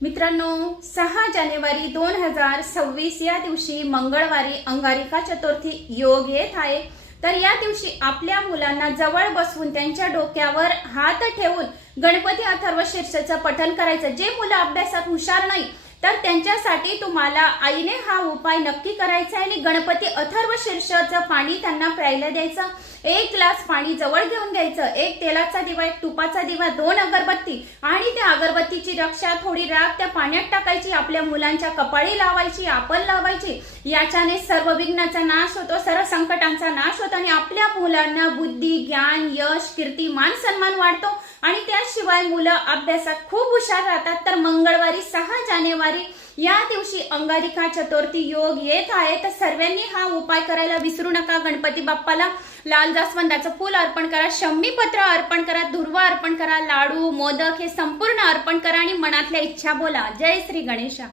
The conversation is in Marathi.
मित्रांनो, 6 जानेवारी 2026 या दिवशी मंगळवारी अंगारिका चतुर्थी योग येत आहे। तर या दिवशी आपल्या मुलांना जवळ बसवून त्यांच्या डोक्यावर हात ठेवून गणपती अथर्व शीर्षाचं पठण करायचं। जे मुलं अभ्यासात हुशार नाही तर त्यांच्यासाठी तुम्हाला आईने हा उपाय नक्की करायचा आहे आणि गणपती अथर्व शीर्षाचं पाणी त्यांना प्यायला द्यायचं। 1 ग्लास पाणी जवळ घेऊन घ्यायचं, 1 तेलाचा दिवा, 1 तुपाचा दिवा, 2 अगरबत्ती आणि त्या अगरबत्तीची रक्षा थोडी राख त्या पाण्यात टाकायची, आपल्या मुलांच्या कपाळी लावायची, आपण लावायची। याच्याने सर्व विघ्नाचा नाश होतो, सर्व संकटांचा नाश होतो आणि आपल्या मुलांना बुद्धी, ज्ञान, यश, कीर्ती, मान सन्मान वाढतो आणि त्याशिवाय मुलं अभ्यासात खूप हुशार राहतात। तर मंगळवारी 6 जानेवारी या दिवशी अंगारिका चतुर्थी योग येत आहे, तर सर्वांनी हा उपाय करायला विसरू नका। गणपती बाप्पाला लाल जास्वंदाचं फूल अर्पण करा, शमीपत्र अर्पण करा, दुर्वा अर्पण करा, लाडू, मोदक हे संपूर्ण अर्पण करा आणि मनातल्या इच्छा बोला। जय श्री गणेशा।